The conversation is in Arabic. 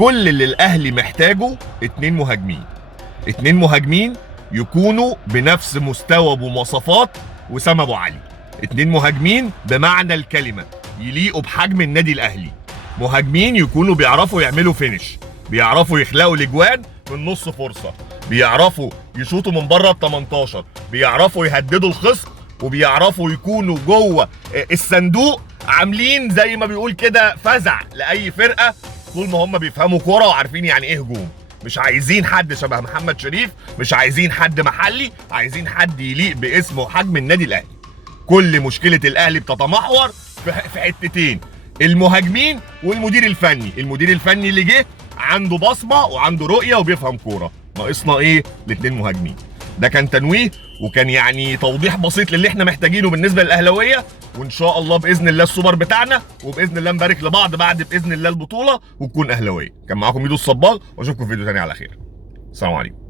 كل اللي الاهلي محتاجه 2 مهاجمين. 2 مهاجمين يكونوا بنفس مستوى ومواصفات وسام ابو علي. 2 مهاجمين بمعنى الكلمه يليقوا بحجم النادي الاهلي. مهاجمين يكونوا بيعرفوا يعملوا فينش، بيعرفوا يخلقوا الاجوان من نص فرصه، بيعرفوا يشوطوا من بره ال 18، بيعرفوا يهددوا الخصم، وبيعرفوا يكونوا جوه الصندوق عاملين زي ما بيقول كده فزع لاي فرقه طول ما هم بيفهموا كوره وعارفين يعني ايه هجوم. مش عايزين حد شبه محمد شريف، مش عايزين حد محلي، عايزين حد يليق باسمه وحجم النادي الاهلي. كل مشكله الاهلي بتتمحور في حتتين: المهاجمين والمدير الفني. المدير الفني اللي جه عنده بصمه وعنده رؤيه وبيفهم كوره. ناقصنا ايه؟ ال2 مهاجمين. ده كان تنويه وكان يعني توضيح بسيط للي احنا محتاجينه بالنسبه للاهلاويه، وان شاء الله باذن الله السوبر بتاعنا، وباذن الله نبارك لبعض بعد باذن الله البطوله وتكون اهلاويه. كان معاكم ميدو الصباغ، واشوفكم في فيديو تاني على خير. السلام عليكم.